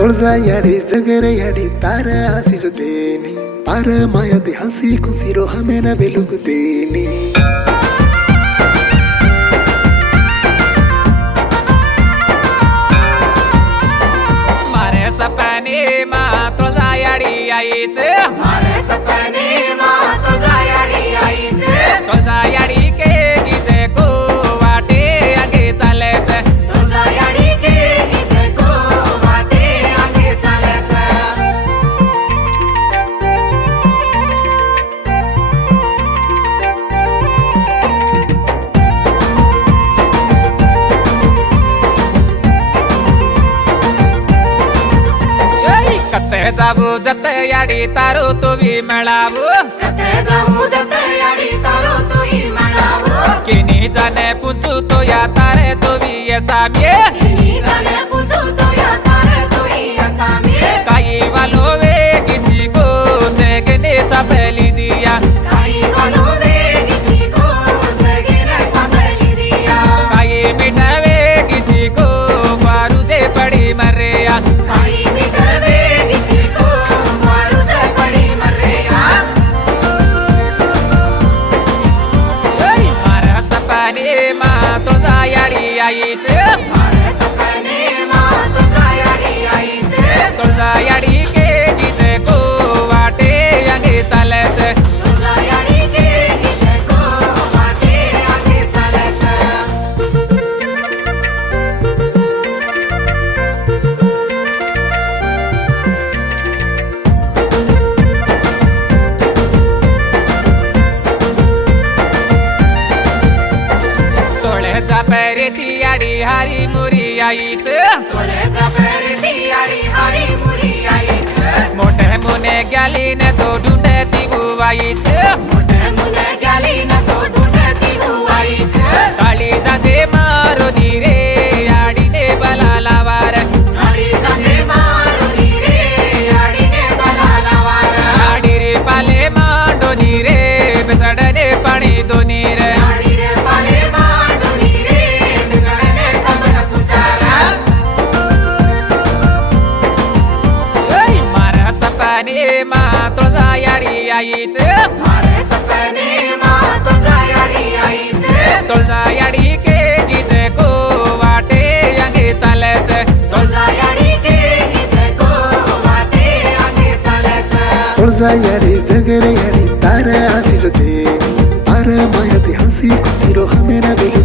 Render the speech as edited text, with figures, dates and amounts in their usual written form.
तुळजा याडी जगर याडी तार आशीष देनी तार माया दे हंसी खुशी रो हमें न बेलुक देनी मारे सपने मा तुळजा याडी आईच मारे सपने मा तुळजा याडी आईच तुळजा याडी के गिजे को वाटे आगे चालच तुळजा याडी के गिजे को वाटे आगे चालच कते जाबू जत याडी तारो तोवी मेळावू कते जाऊ जत याडी तारो तोही मळावो किनी जाने पुंचू तो या तारे तोवी येसामिये किनी जाने पुजू तो या तारे तोही असामे काही वालो वे गिची को जगने चापली दिया काही वालो वेगीची को जगेने चांगली दिया काही मिठावे गिची को वारुजे पडी मरेया काही मिठ वेगीची को मारुजे पडी मरेया मारा सपने मा तुळजा याडी आईच मारे सपने मा तुळजा याडी आईच तुळजा याडी के गिजे को वाटे आगे चालच तुळजा याडी के गिजे को वाटे आगे चालच तोळ्याचा पैरे ती याडी हारी मुरी आईच तोळ्याचा पैर ती याडी हारी मुरी आईच मोठे मुने ग्याली ने तो ढूंढे ती गुवाईच मोठे मुले गेली न तो ढूंढती हुआईच ताळी जाते मारो रे याडीने बलाला वार थाळी जाते मारुनी रे याडीने बलाला वार आडी रे पाले मांडोनी रे बेसडने पाणी दोनी रे याडी रे पाले मांडुनी रे बिगडने खबर पुचारा मारा सपने मा तुळजा याडी आईच मारे सपने मा तुळजा याडी आईच तुळजा याडी के गिजे को वाटे आगे चालच तुळजा याडी के गिजे को वाटे आगे चालच तुळजा याडी जगर याडी तार आशीष देनी तार माया दे हंसी खुशी रो हमें न बेलुक